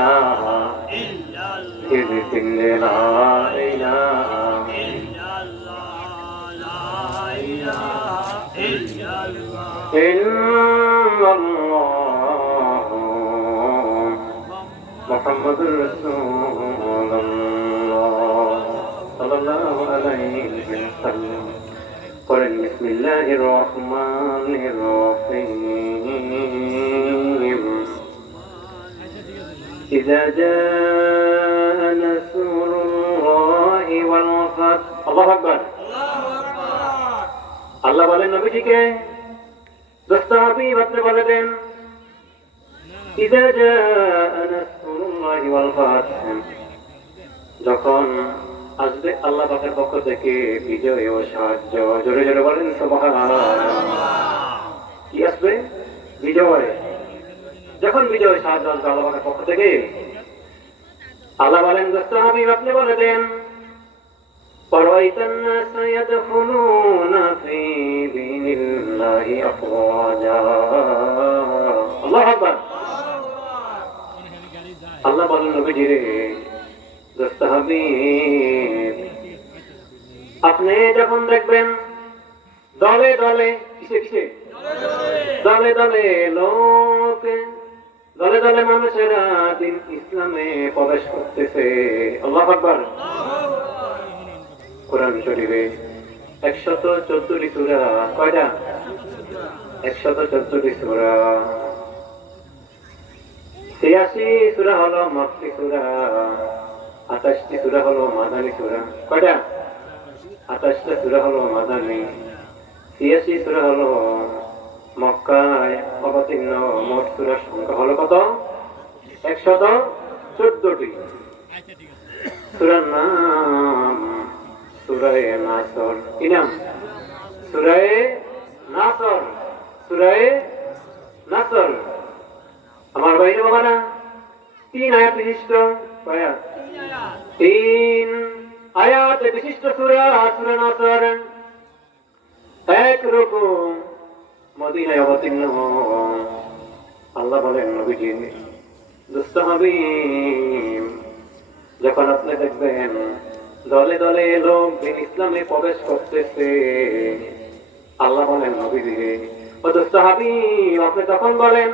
إله إذ كل لا إله إلا الله محمد رسول الله صلى الله عليه وسلم قل بسم الله الرحمن إذا جاء نصر الله والفتح الله أكبر আল্লাহ বলেন নবীজিকে দোস্ত হাবিব আপনি বলে দেন إذا جاء نصر الله والفتح যখন আসবে আল্লাহ পাকের পক্ষ থেকে বিজয় ও সাহায্য জোরে জোরে বলেন সুবহানাল্লাহ কি আসবে বিজয় যখন বিজয় সাহায্য আসবে আল্লাহ পাকের পক্ষ থেকে আল্লাহ বলেন দোস্ত হাবিব আপনি বলে দেন ورأيت الناس يدخلون في دين الله أفواجا الله أكبر আল্লাহ বলেন নবীজি রে দোস্ত হাবিব আপনি যখন দেখবেন দলে দলে কিসে কিসে দলে দলে লোক দলে দলে মানুষেরা দিন ইসলামে প্রবেশ করতেছে। আল্লাহ আকবার। কোরআন শরীফে একশত চোদ্দটি সুরা। কয়টা? একশত চোদ্দটি সুরা। ছিয়াশি সুরা হলো মক্কি সুরা। আঠাশটি সুরা হলো মাদানী সুরা। কয়টা? আঠাশটা সুরা হলো মাদানী। ছিয়াশি সুরা হলো মক্কায় অবতীর্ণ মোট সুরার সংখ্যা হলো কত? একশত চোদ্দটি। সুরার নাম সুরায় আমার বাইরে বাবা না? তিন আয়াত বিশিষ্ট। কয়াত তিন আয়াত বিশিষ্ট সুরা সুরা নাসর। এক রকম মদিনায় অবতীর্ণ আল্লাহ বলেন যখন আপনি দেখবেন দলে দলে লোক দিন ইসলামে প্রবেশ করতেছে, আল্লাহ বলেন, নবীজি, ও দোস্ত আপনি তখন বলেন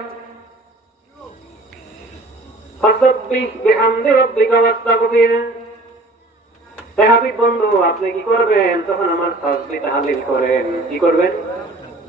বন্ধু, আপনি কি করবেন? তখন আমার করেন। কি করবেন?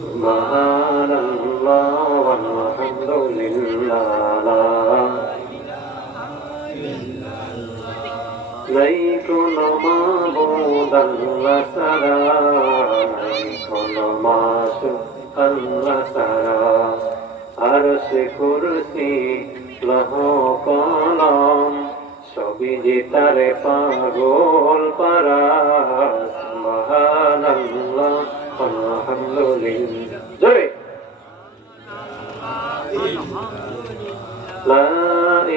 سبحان الله والحمد لله لا নাই কোনো মাবুদ আল্লাহ সারা নাই কোনো মাসুক আল্লাহ সারা আর সে কুরসি লহ কলম সবই যে তারে পাগল পারা মহান الحمد لله جوي لا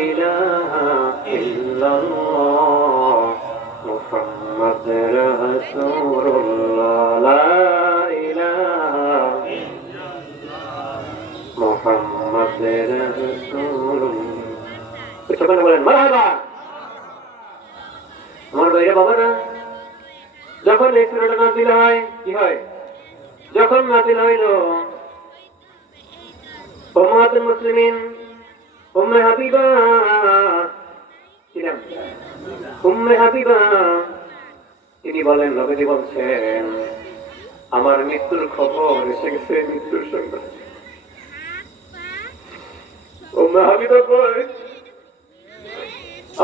إله إلا الله محمد رسول الله لا إله محمد رسول الله বলেন মারহাবা আমার বাইরে বাবা না যখন এই সুরাটা নাজিল হয় কি হয় যখন নাজিল হইল উম্মাতুল মুসলিমিন, উম্মে হাবিবা উম্মে হাবিবা, তিনি বলেন, নবীজি বলছেন, আমার মৃত্যুর খবর এসে গেছে মৃত্যুর সঙ্গে।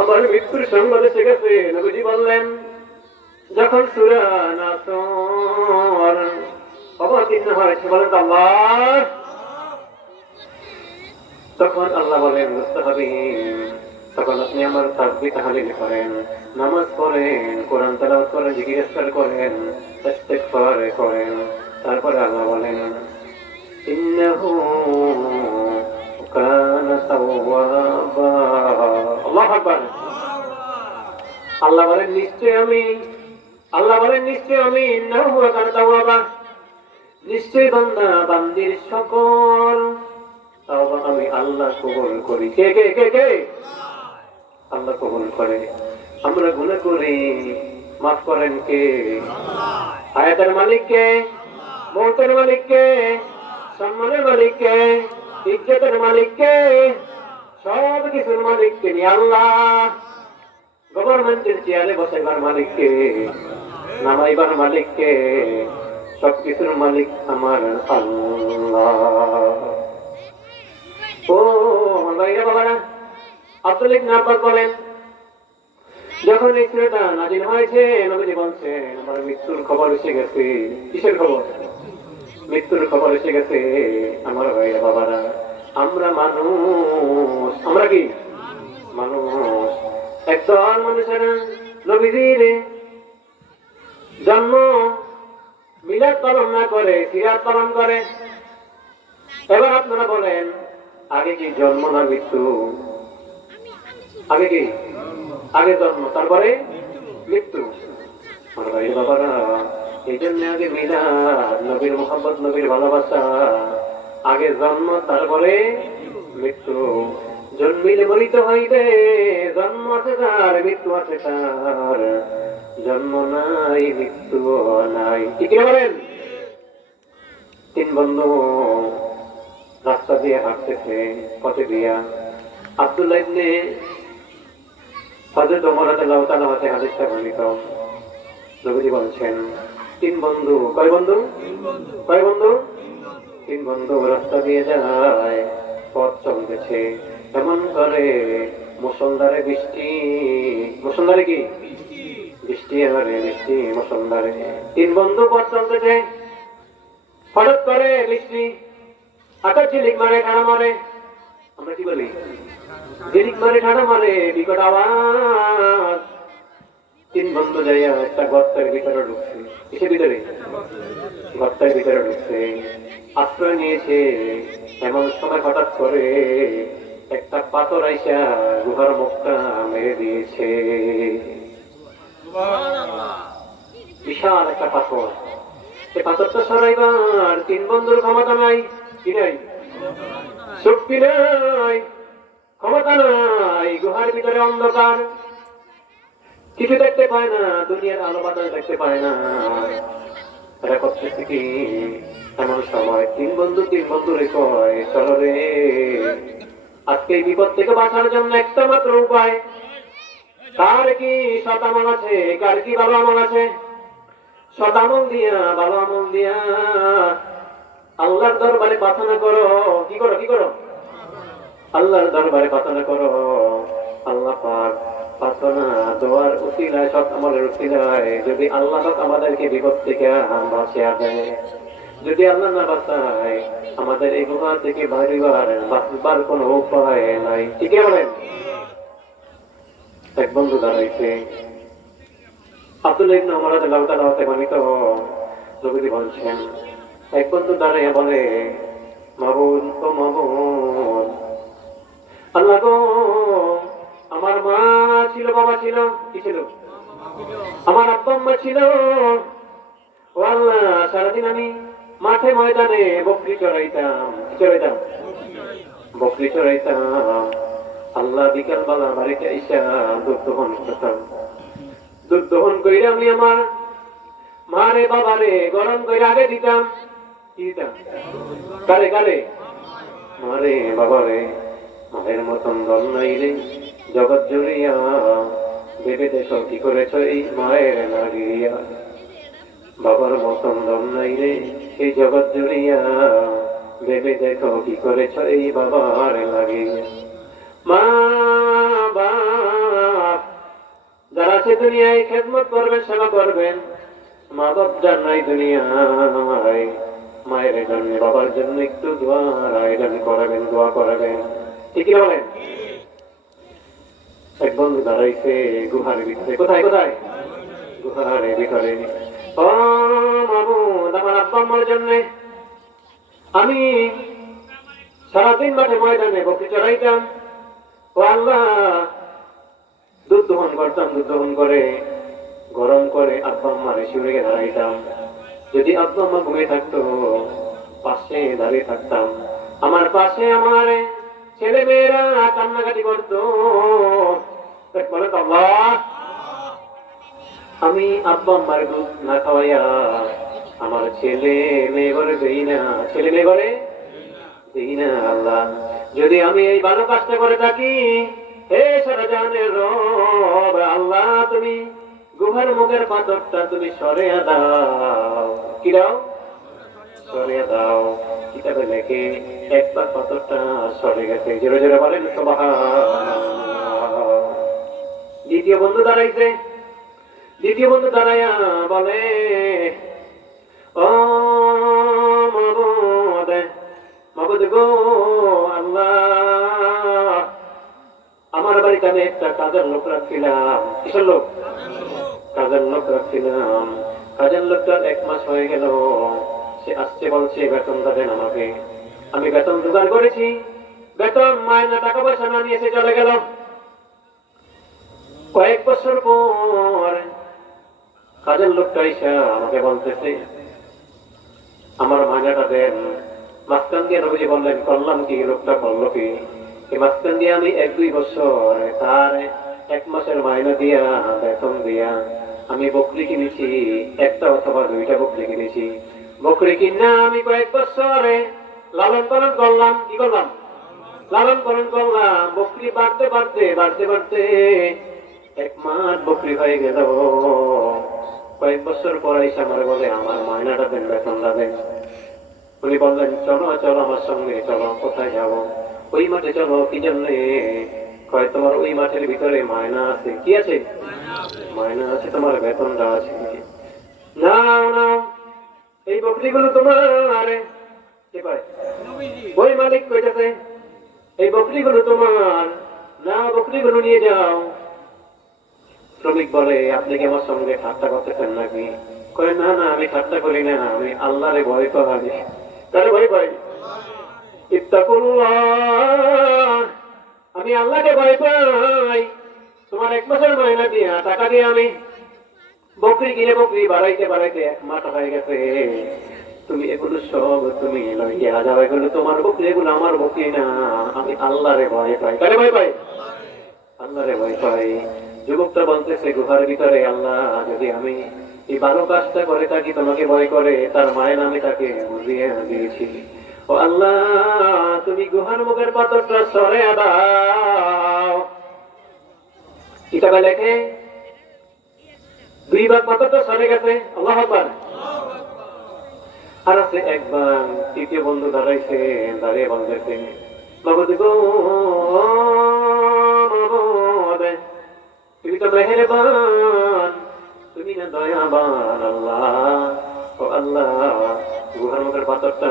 আমার মৃত্যুর সংবাদ এসে গেছে। নবীজি বললেন, যখন সুরা নাসর বলেন আল্লাহ? বলেন আল্লাহ বলেন কানা তাওয়াবা। আল্লাহু নিশ্চয় আমি, আল্লাহ বলেন নিশ্চয় আমি ইন্নাহু কানা তাওয়াবা। নিশ্চয় বান্দা, বান্দির সকল। আমি আল্লাহ কবুল করি। কে কে কে কে? আল্লাহ কবুল করে। আমরা গুনাহ করি। মাফ করেন কে? হায়াতের মালিক কে? মৌতের মালিক কে? সম্মানের মালিক কে? ইজ্জতের মালিক কে? সব কিছুর মালিক তিনি আল্লাহ। গভর্নমেন্টের চেয়ারে বসাইবার মালিক কে? নামাইবার মালিক কে? সব কিছুর মালিক আমার আল্লাহ। ও ইবনে বলেন, যখন এই ছেলেটা নাজিল হয়েছে, নবীজি বলছেন, আমার মৃত্যুর খবর এসে গেছে। কিসের খবর? মৃত্যুর খবর এসে গেছে আমার ভাইরা বাবারা। আমরা মানুষ। আমরা কি? মানুষ। একদল মানুষেরা নবীজির জন্ম মিলাদ পালন না করে, সিরাত পালন করে। এবার আপনারা বলেন, আগে কি জন্ম না মৃত্যু? আগে কি? আগে জন্ম, তারপরে মৃত্যু। এই জন্য আগে মিলাদ, নবীর মোহাম্মদ নবীর ভালোবাসা। আগে জন্ম, তারপরে মৃত্যু। জন্মিলে মরিতে হইবে, জন্ম আছে তার, মৃত্যু আছে তার। জন্ম নাই, মৃত্যু নাই। বলেন? তিন বন্ধু রাস্তা দিয়ে হাঁটতেছে, পথে দিয়া। আব্দুল্লাহ ইবনে হযরত ওমর রাদিয়াল্লাহু তাআলা হতে হাদিসটা বর্ণিত। নবীজি বলছেন, তিন বন্ধু, কয় বন্ধু? কয় বন্ধু? তিন বন্ধু রাস্তা দিয়ে যায়, পথ চলতেছে। এমন করে, মুসলধারে বৃষ্টি। মুসলধারে কি? বৃষ্টি এবারে বৃষ্টি, মুসলধারে। তিন বন্ধু পথ চলতেছে। হঠাৎ করে বৃষ্টি। আকাশ ঝিলিক মারে ঠাড়া মারে। আমরা কি বলি? ঝিলিক মারে মারে, বিকট আওয়াজ। তিন বন্ধু যাইয়া একটা গর্তের ভিতরে ঢুকছে। কিসের ভিতরে? গর্তের ভিতরে ঢুকছে। আশ্রয় নিয়েছে। এমন সময় হঠাৎ করে একটা পাথর আইসা গুহার মুখটা মেরে দিয়েছে। বিশাল একটা পাথর। সে পাথরটা সরাইবার তিন বন্ধুর ক্ষমতা নাই। কি নাই? শক্তি নাই। ক্ষমতা নাই। গুহার ভিতরে অন্ধকার। কিছু দেখতে পায় না, দুনিয়ার আলো বাতাস দেখতে পায় না। এরা করতেছে কি? এমন সময় তিন বন্ধু তিন বন্ধু রে কয়, চলো রে। আজকে এই বিপদ থেকে বাঁচার জন্য একটা মাত্র উপায়। কার কি শতামল আছে, কার কি ভালো আমল আছে? শতামল দিয়া ভালো আমল দিয়া। আল্লাহর দরবারে প্রার্থনা করো। কি করো কি করো? আল্লাহর দরবারে প্রার্থনা করো। আল্লাহ পাক যদি আল্লাহ আমাদেরকে বিপদ থেকে বাঁচিয়ে দেয়। যদি আল্লাহ না বাঁচায় আমাদের এই গুহা থেকে বাড়িবার বাঁচবার কোনো উপায় নাই। ঠিক বলেন? এক বন্ধু দাঁড়াইছে। আব্দুল ইবনে ওমর রাদিয়াল্লাহু তাআলা হতে বর্ণিত নবীজি বলছেন, এক বন্ধু দাঁড়িয়ে বলে মাবুদ ও মাবুদ আল্লাহ গো, আমার মা ছিল, বাবা ছিল, কি ছিল? আমার আব্বা, আম্মা ছিল। ও আল্লাহ, সারাদিন আমি মাঠে ময়দানে বকরি চড়াইতাম চড়াইতাম? বকরি চড়াইতাম। আল্লাহ বিকাল বেলা বাড়িতে এসে দুধ দহন করতাম। দুধ দহন করে আমি আমার মারে বাবারে গরম করে আগে দিতাম। কি দিতাম? কারে কারে? মারে বাবারে, মায়ের মতন দল নাই রে, জগৎ জুড়িয়া। ভেবে দেখো কি করেছ এই মায়ের নাগিয়া বাবার মতন দম নাই রে এই জগৎ জুড়িয়া ভেবে দেখো কি করেছ এই বাবার লাগিয়া মা যারা আছে দুনিয়ায় খেদমত করবেন সেবা করবেন। মা বাপ যার নাই দুনিয়ায়, মায়ের জন্য, বাবার জন্য একটু দোয়া, আয়োজন করাবেন, দোয়া করাবেন। ঠিকই বলেন? এক বন্ধু দাঁড়াইছে গুহার ভিতরে। কোথায় কোথায়? গুহার ভিতরে। আমি সারাদিন মাঠে ময়দানে বসে চড়াইতাম। ও আল্লাহ, দুধ দহন করতাম, দুধ দহন করে, গরম করে আব্বা আম্মার শিউরে দাঁড়াইতাম। যদি আব্বা আম্মা ঘুমিয়ে থাকতো, পাশে দাঁড়িয়ে থাকতাম। আমার পাশে আমার ছেলে মেয়েরা কান্নাকাটি করতো। আল্লাহ আমি আব্বা আম্মার দুধ না খাওয়াইয়া আমার ছেলে মেয়ে ঘরে দেই না। ছেলে মেয়ে ঘরে দেই না আল্লাহ। যদি আমি এই ভালো কাজটা করে থাকি, হে সারা জানের রব, আল্লাহ তুমি গুহার মুখের পাথরটা তুমি সরে দাও। কি দাও? সরে দাও। কিতাবে লেখে, একবার পাথরটা সরে গেছে। জোরে জোরে বলেন, সুবহানাল্লাহ। দ্বিতীয় বন্ধু দাঁড়াইছে। দ্বিতীয় বন্ধু দাঁড়াইয়া বলে, ও গো, আল্লাহ, আমার বাড়িতে আমি একটা কাজের লোক রাখছিলাম। কিসের লোক? কাজের লোক রাখছিলাম। কাজের লোকটার এক মাস হয়ে গেল। সে আসছে বলছে, বেতন দেবেন আমাকে। আমি বেতন জোগাড় করেছি। বেতন মায়না টাকা পয়সা না নিয়ে সে চলে গেল। কয়েক বছর পর কাজের লোকটা এসে আমাকে বলতেছে। আমার মায়নাটা দেন, মাঝখান দিয়ে নবীজি বললেন, করলাম কি? লোকটা করল কি? মাঝখান দিয়ে আমি এক দুই বছর তার এক মাসের মায়না দিয়া, বেতন দিয়া আমি বকরি কিনেছি, একটা অথবা দুইটা বকরি কিনেছি। বকরি কিনা আমি কয়েক বছরে লালন পালন করলাম, কি করলাম? লালন পালন করলাম, বকরি বাড়তে বাড়তে বাড়তে বাড়তে এক মাস বকরি হয়ে গেল। কয়েক বছর পর এসে আমার বলে, আমার মায়নাটা দেন, বেতনটা দেন। উনি বললেন, চলো চলো আমার সঙ্গে, চলো, কোথায় যাব? ওই মাঠে চলো, কি জন্যে? কয়, তোমার ওই মাঠের ভিতরে মায়না আছে। কি আছে? মায়না আছে, তোমার বেতনটা আছে। না না, এই বকরিগুলো তোমার। কয়? ওই মালিক কইতেছে, এই বকরিগুলো তোমার। না, বকরিগুলো নিয়ে যাও। শ্রমিক বলে, আপনি কি আমার সঙ্গে ঠাট্টা করতেছেন নাকি? কয়, না না, আমি ঠাট্টা করি না, আমি আল্লাহরে ভয় পাই। তাহলে ভয় পাই? আমি আল্লাহকে ভয় পাই। তোমার এক মাসের ময়না দিয়া, টাকা দিয়ে আমি বকরি কিনে বকরি বাড়াইতে বাড়াইতে এক মাস হয়ে গেছে। তুমি এগুলো সব তুমি লইয়া যাও, এগুলো তোমার বকরি, এগুলো আমার বকরি না, আমি আল্লাহরে ভয় পাই। কারে ভয় পাই আল্লাহরে ভয় পাই। যুবকটা বলতেছে গুহার ভিতরে, আল্লাহ, যদি আমি এই ভালো কাজটা করে থাকি, তোমাকে ভয় করে, তার মায়ের আমি তাকে বুঝিয়ে দিয়েছি। ও আল্লাহ, তুমি গুহার মুখের পাথরটা সরে দাও। কিতাবে লেখে, দুই ভাগ পাথরটা সরে গেছে, আল্লাহ আকবার। আর আছে একবার তৃতীয় বন্ধু দাঁড়াইছে, দাঁড়িয়ে বলতেছে গো মাবুদ তুমি তো মেহেরবান, তুমি না দয়াবান আল্লাহ। ও আল্লাহ, গুহার পাথরটা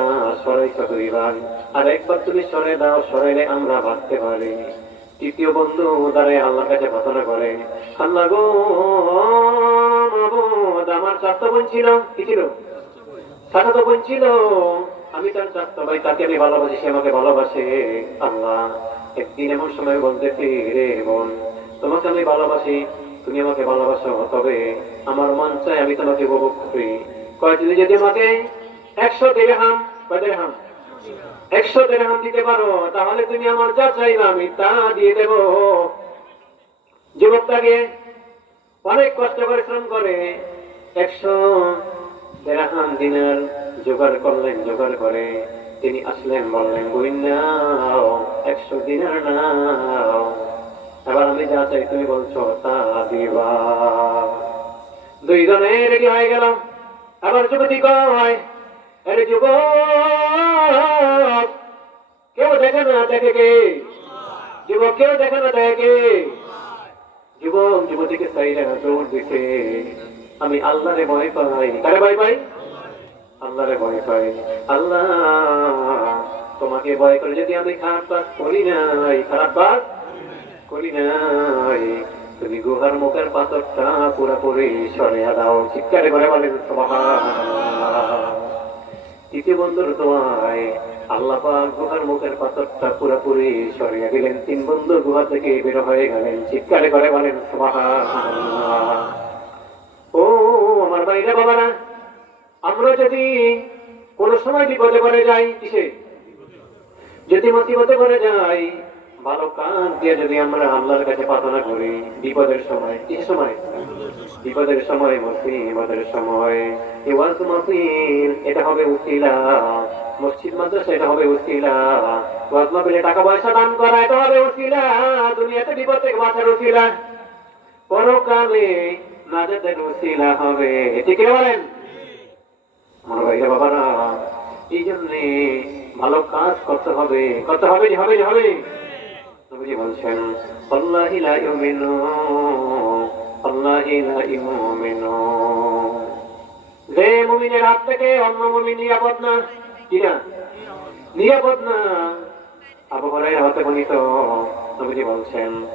দুইবার আর একবার তুমি সরে দাও, সরাইলে আমরা ভাবতে পারি। তৃতীয় বন্ধু দাঁড়ায় আল্লাহর কাছে প্রার্থনা করে, আল্লাহ গো আমার চারটা বোন ছিল? কি ছিল? বোন ছিল? আমি তার চারটা ভাই, তাকে আমি ভালোবাসি, সে আমাকে ভালোবাসে। আল্লাহ, একদিন এমন সময় বলতেছি, রে বোন তোমাকে আমি ভালোবাসি, তুমি আমাকে ভালোবাসো, তবে আমার মন চাই আমি তোমাকে উপভোগ করি। কয় তুমি যদি আমাকে একশো দিরহাম কয় দিরহাম একশো দেড়হাম দিতে পারো, তাহলে তুমি আমার যা চাইবা আমি তা দিয়ে দেব। যুবকটাকে অনেক কষ্ট করে শ্রম করে, একশো দেড়হাম দিনের জোগাড় করলেন, জোগাড় করে। তিনি আসলেন, বললেন নাও, একশো দিনের নাও। এবার আমি যা চাই তুমি বলছো, তা দিবা। দুইজনে রেডি হয়ে গেল আবার যুবতী কয় যুবক, কেউ দেখে না দেখে কে? যুবক, কেউ দেখে না দেখে যুবক, যুবতীকে সাইরা দৌড় দিছে। আমি আল্লাহরে ভয় পাই। কারে ভয় পাই? আল্লাহরে ভয় পাই। আল্লাহ, তোমাকে ভয় করে যদি আমি খারাপ কাজ করি নাই, খারাপ কাজ করি নাই। তুমি গুহার মুখের পাথরটা পুরোপুরি সরিয়া দাও। চিৎকারে করে সুবহানাল্লাহ। তৃতীয় বন্ধুর তোমায় আল্লাহ গুহার মুখের পাথরটা পুরোপুরি সরিয়ে দিলেন। তিন বন্ধু গুহা থেকে বের হয়ে গেলেন। চিৎকারে করে বলেন ও আমার বাবা না আমরা যদি কোনো সময় বিপদে পড়ে যাই, কিসে? যদি মুসিবতে করে যাই ভালো কাজ দিয়ে যদি আমরা আল্লাহর কাছে প্রার্থনা করি, বিপদের সময় কিসের সময়? বিপদের সময় মুসিবতের সময় ইওয়াজ এটা হবে উসিলা। মসজিদ, মাদ্রাসা, এটা হবে উসিলা। ওয়াজ মাহফিলে টাকা পয়সা দান করা, এটা হবে উসিলা। দুনিয়াতে বিপদ থেকে বাঁচার উসিলা। পরকালে নাজাতের উসিলা হবে। ঠিক বলেন? আমার বাবারা। এই জন্যে ভালো কাজ করতে হবে। করতে হবে হবে হবে। লা যে মুমিনের হাত থেকে অন্য মুমিন নিরাপদ না? কি না? নিরাপদ না। নবীজি বলছেন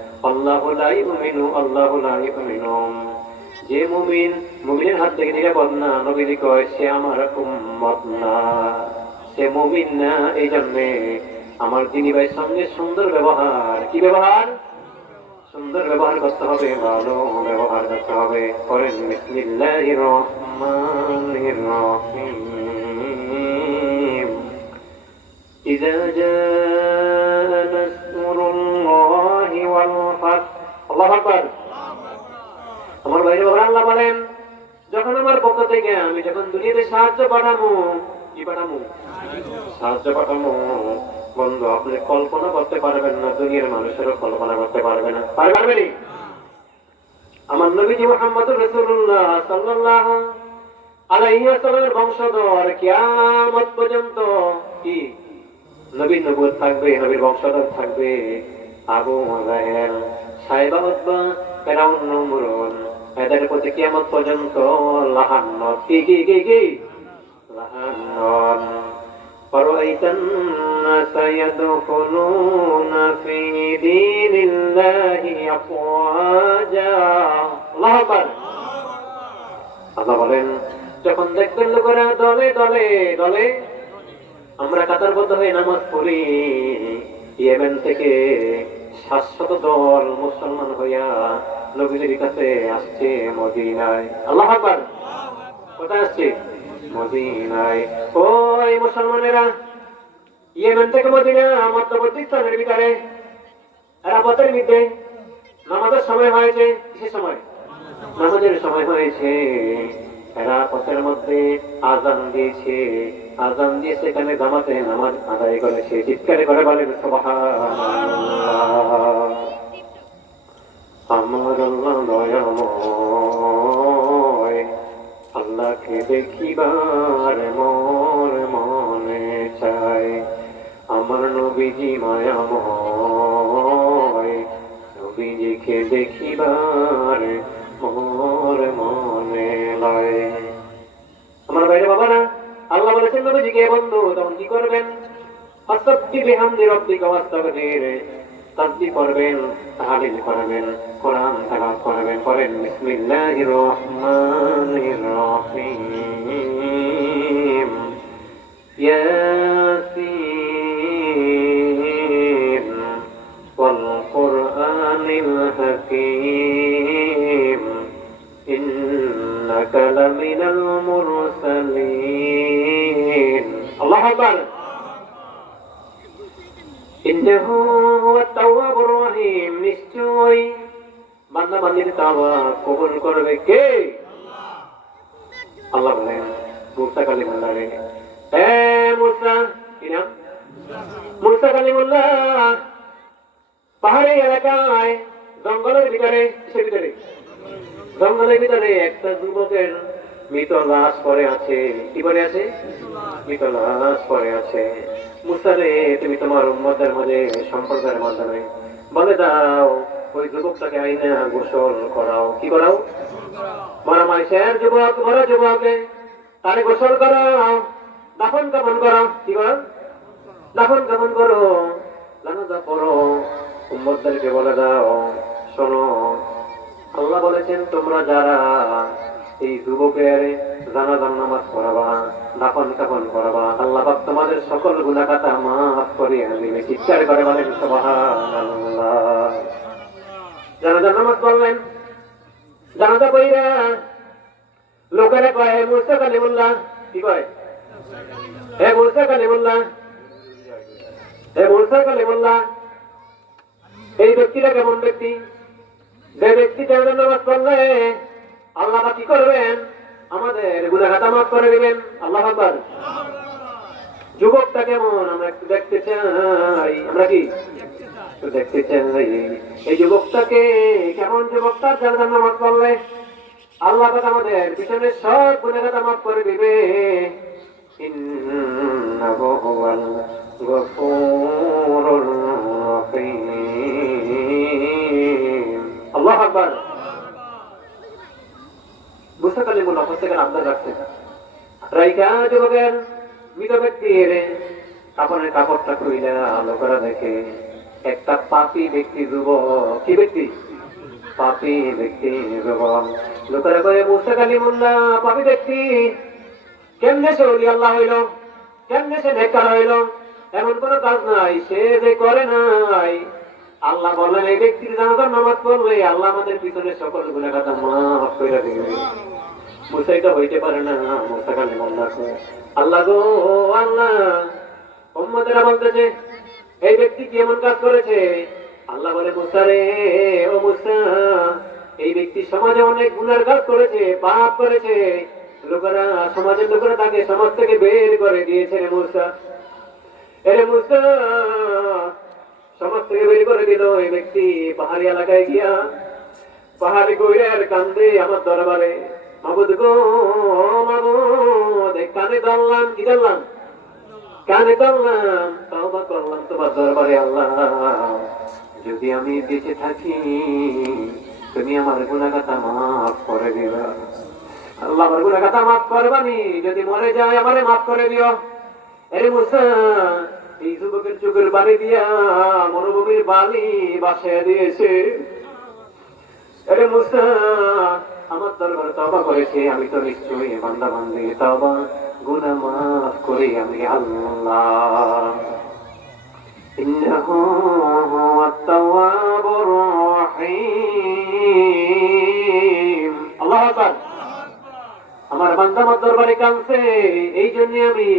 যে মুমিন মুমিনের হাত থেকে নিরাপদ না, নবীজি কয়, সে আমার উম্মত না। সে মুমিন না এই জন্যে আমার দিনী ভাইয়ের সঙ্গে সুন্দর ব্যবহার কি ব্যবহার সুন্দর ব্যবহার করতে হবে ভালো ব্যবহার করতে হবে করেন বিসমিল্লাহির রহমানির রহিম إذا جاء نصر الله والفتح الله أكبر আমার বাইরে বাবা আল্লাহ বলেন যখন আমার পক্ষ থেকে আমি যখন দুনিয়াতে সাহায্য পাঠাবো কি পাঠাবো সাহায্য পাঠাবো বন্ধু, আপনি কল্পনা করতে পারবেন না, দুনিয়ার মানুষেরও কল্পনা করতে পারবে না। পারবে আমার নবীজি মোহাম্মদ রসুল্লাহ সাল্লাল্লাহু আলাইহি বংশধর কিয়ামত পর্যন্ত কি? নবীর নবুয়ত থাকবে, নবীর বংশধর থাকবে। আবু জাহেল সাইবা উতবা ফেরাউন নমরুদ এদের প্রতি কিয়ামত পর্যন্ত লাহান্নত কি কি কি কি? লাহান্নত فرأيت الناس يدخلون في دين الله أفواجا الله أكبر আল্লাহ বলেন যখন দেখবেন লোকেরা দলে দলে দলে আমরা কাতারবদ্ধ হয়ে নামাজ পড়ি ইয়েমেন থেকে শাশ্বত দল মুসলমান হইয়া নবীদের কাছে আসছে মদিনায় আল্লাহ আকবার কোথায় আসছে এরা পথের মধ্যে আজান দিয়েছে। আজান দিয়ে সেখানে জামাতে নামাজ আদায় করেছে। চিৎকারে করে বলেন আমার আল্লাহ আল্লাহকে দেখিবার মোর মনে চাই আমার নবীজি মায়াময়, নবীজিকে দেখিবার মোর মনে লয়। আমার বাইরে বাবা না আল্লাহ বলেছেন নবীজিকে বন্ধু, তখন কি করবেন? আস্তাবটি বিহামদি রব্বিকা ওয়াস্তাগফির। তাসবিহ করবেন তাহলিল করবেন, কোরআন তেলাওয়াত করবেন করেন বিসমিল্লাহির রহমানির রহিম ইয়াসিন ওয়াল কুরআনিল হাকীম إنك لمن المرسلين الله أكبر ইন্নাহু হুয়াত তাওয়াবুর রহিম নিশ্চয় বান্দা বান্দির তাওবা কবুল করবে কে? আল্লাহ। বলেন মুসা কালিমুল্লাহ এ মুসা কি নাম? মুসা কালিমুল্লাহ। পাহাড়ি এলাকায় জঙ্গলের ভিতরে সে ভিতরে? জঙ্গলের ভিতরে একটা যুবকের মৃত লাশ পরে আছে। কি পড়ে আছে? মৃত লাশ পরে আছে। মুসারে তুমি তোমার উম্মদের মাঝে সম্প্রদায়ের মাধ্যমে বলে দাও ওই যুবকটাকে আইনে গোসল করাও। কি করাও? মরা মানুষের যুবক মরা যুবকে তারে গোসল করাও, দাফন কাফন করাও। কি করো দাফন কাফন করো, জানাজা পড়ো, উম্মতদেরকে বলে দাও, শোনো। আল্লাহ বলেছেন, তোমরা যারা এই যুবকের জানাজার নামাজ পড়াবা, দাফন কাফন করাবা, আল্লাহ পাক তোমাদের সকল গুনাহগাতা মাফ করিয়ে দিবে। চিৎকার করে বলেন, সুবহানাল্লাহ। জানাজার নামাজ পড়লেন। জানাজা পড়িরা লোকেরা কয়, হে মুস্তাক আলিমুল্লাহ কি কয়? হে মুস্তাক আলিমুল্লাহ হে মুস্তাক আলিমুল্লাহ এই ব্যক্তিটা কেমন ব্যক্তি? যে ব্যক্তি জানাজার নামাজ পড়লে আল্লাহ কি করবেন? আমাদের গুনাহগাতা মাফ করে দিবেন। আল্লাহ আকবার। যুবকটা কেমন? আমরা একটু দেখতে চাই। আমরা কি? একটু দেখতে চাই এই যুবকটাকে কেমন যুবকটা জানাজার নামাজ পড়লে আল্লাহ আমাদের পিছনে সব গুনাহগাতা মাফ করে দিবে। আল্লাহু আকবার। বুঝতে পারলি অবস্থা থেকে আপনার রাখছে রাইকা যুবকের মৃত ব্যক্তির কাপড়ের কাপড়টা খুইলা লোকেরা দেখে। একটা পাপি ব্যক্তি যুবক। কি ব্যক্তি? পাপি ব্যক্তি যুবক। লোকেরা করে মুস্তাক আলী মুন্না, পাপি ব্যক্তি। কেমনে সে অলি আল্লাহ হইল? কেমনে সে নেককার হইল? এমন কোন কাজ নাই, সে যে করে নাই। আল্লাহ বলেন এই ব্যক্তির জানাজার নামাজ পড়লে আল্লাহ আমাদের পিছনে সকল গুণাগাতা মাফ করে দিবে। মুসাইটা হইতে পারে না মুসা কালে মোল্লাকে আল্লাহ গো, আল্লাহ, উম্মতেরা বলতেছে এই ব্যক্তি কি এমন কাজ করেছে? আল্লাহ বলে মুসা রে ও মুসা এই ব্যক্তি সমাজে অনেক গুনার কাজ করেছে, পাপ করেছে। লোকেরা সমাজের লোকেরা তাকে সমাজ থেকে বের করে দিয়েছে রে মুসা এরে মুসা সমাজ থেকে বের করে দিল এই ব্যক্তি পাহাড়ি এলাকায় গিয়া। পাহাড়ি গৈরের কান্দে আমার দরবারে মাবুদ গো মাবুদ কানে ধরলাম কি ধরলাম কানে ধরলাম তওবা করলাম, তোমার দরবারে আল্লাহ। যদি আমি বেঁচে থাকি, তুমি আমার গুনাহগাতা মাফ করে দিবা। আল্লাহ আমার গুনাহগাতা মাফ করবানি, যদি মরে যায় আমারে মাফ করে দিও। আরে মুসা, এই যুবকের চোখের বাড়ি দিয়া মরুভূমির বালি বাসায় দিয়েছে। আরে মুসা, আমার দরবারে তবা করেছে, আমি তো নিশ্চয়ই বান্দা বান্দি তবা আমি আল্লাহ আমার বান্দা আমার দরবারে কাঁদছে এই জন্য আমি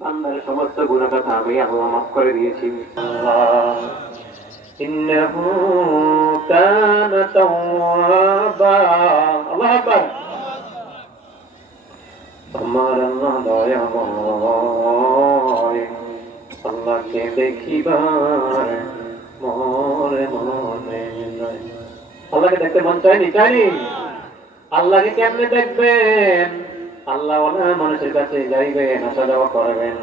বান্দার সমস্ত গুণা কথা আমি আল্লাহ মাফ করে দিয়েছি। আল্লাহ আল্লাহ তোমার আল্লাহ দয়াময় আল্লাহকে দেখিবার মরে মনে আল্লাহকে দেখতে মন চায়নি? চাইনি আল্লাহকে কেমনে দেখবেন? আল্লাহ ওলা মানুষের কাছে যাইবেন, আসা যাওয়া করবেন।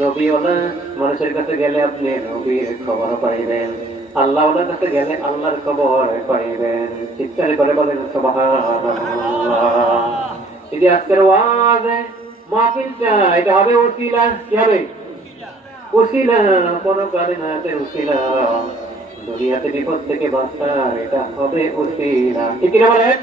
নবী ওলা মানুষের কাছে গেলে আপনি নবীর খবর পাইবেন। আল্লাহ ওনার কাছে গেলে আল্লাহর খবর পাইবেন। চিৎকার করে বলেন সবাহ যদি আজকের ওয়াজ মাহফিলটা এটা হবে ওসিলা, কি হবে? ওসিলা, কোনো না ওসিলা। দুনিয়াতে বিপদ থেকে বাঁচা এটা হবে ওসিলা। ঠিক কিনা বলেন?